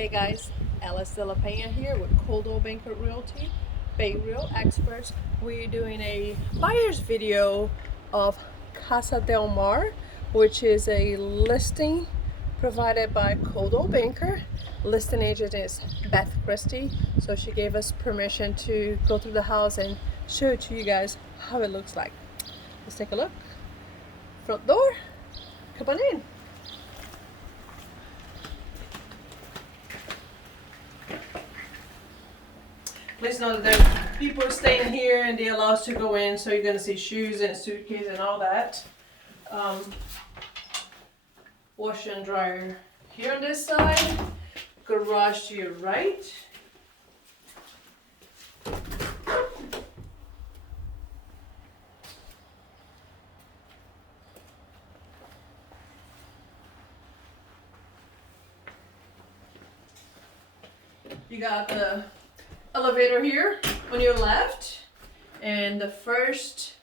Hey guys, Alice de la Penha here with Coldwell Banker Realty, Bay Real Experts. We're doing a buyer's video of Casa del Mar, which is a listing provided by Coldwell Banker. Listing agent is Beth Christie, so she gave us permission to go through the house and show it to you guys how it looks like. Let's take a look. Front door, come on in. Please know that there's people staying here and they allow us to go in, so you're gonna see shoes and suitcase and all that. Washer and dryer here on this side. Garage to your right. You got the elevator here on your left, and the first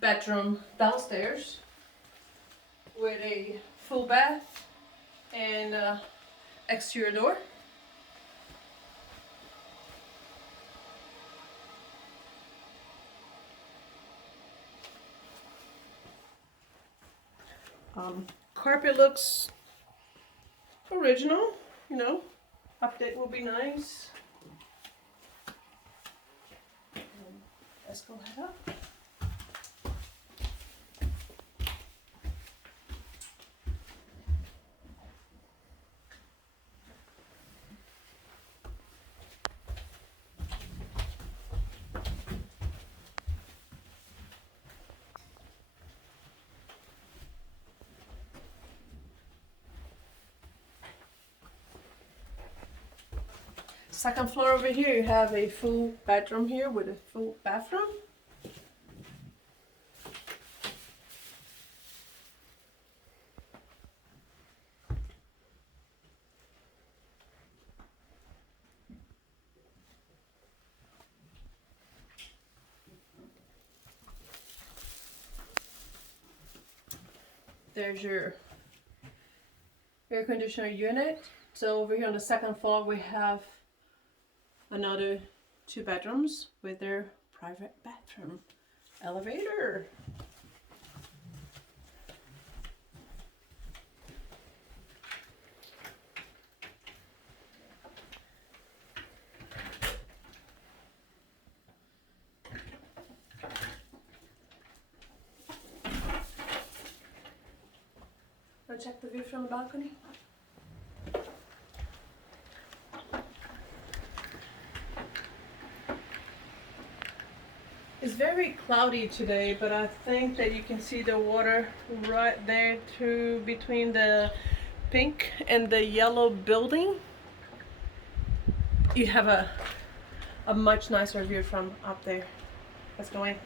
bedroom downstairs with a full bath and exterior door. Carpet looks original, you know. Update will be nice. Let's go head up. Second floor over here, you have a full bedroom here with a full bathroom. There's your air conditioner unit. So over here on the second floor, we have another 2 bedrooms with their private bathroom. Elevator. Let's check the view from the balcony. It's very cloudy today, but I think that you can see the water right there through between the pink and the yellow building. You have a much nicer view from up there. Let's go in.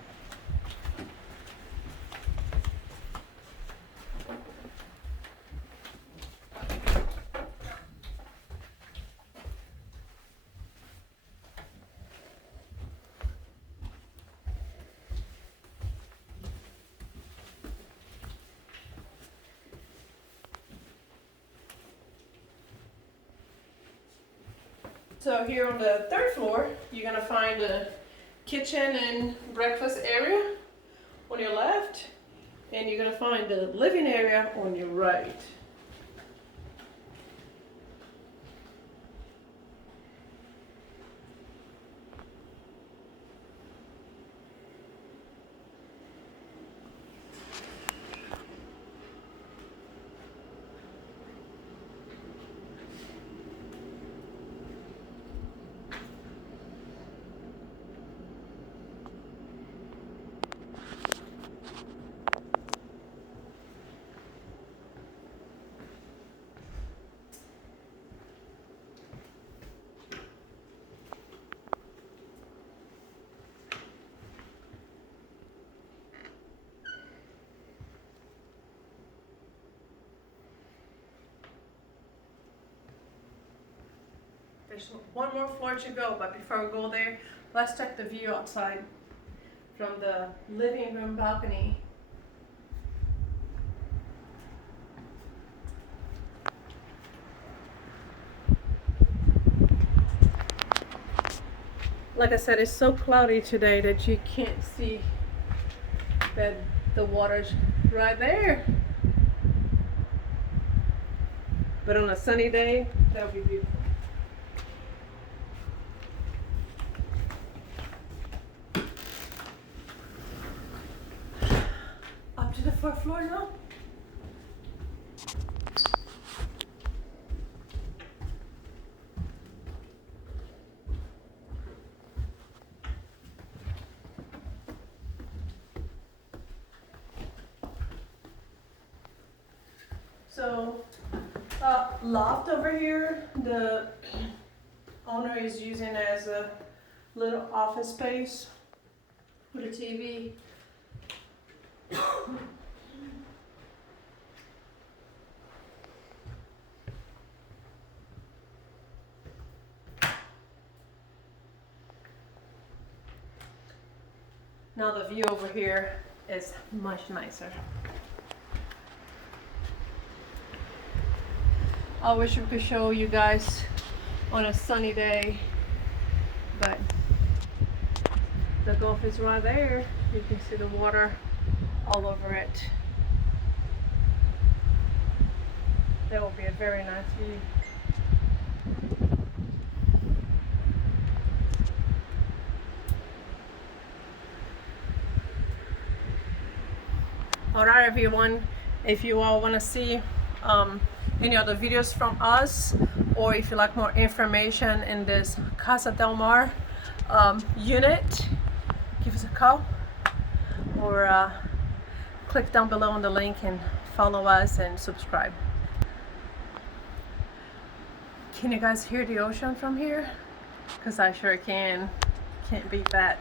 So here on the third floor, you're gonna find a kitchen and breakfast area on your left, and you're gonna find the living area on your right. There's one more floor to go, but before we go there, let's check the view outside from the living room balcony. Like I said, it's so cloudy today that you can't see that the water's right there. But on a sunny day, that would be beautiful. Up to the 4th floor now. So, loft over here, the owner is using as a little office space with a TV. Now the view over here is much nicer. I wish we could show you guys on a sunny day, but the Gulf is right there. You can see the water all over it. That will be a very nice view. Alright everyone, if you all want to see any other videos from us, or if you like more information in this Casa del Mar unit, give us a call or click down below on the link and follow us and subscribe. Can you guys hear the ocean from here? Because I sure can. Can't beat that.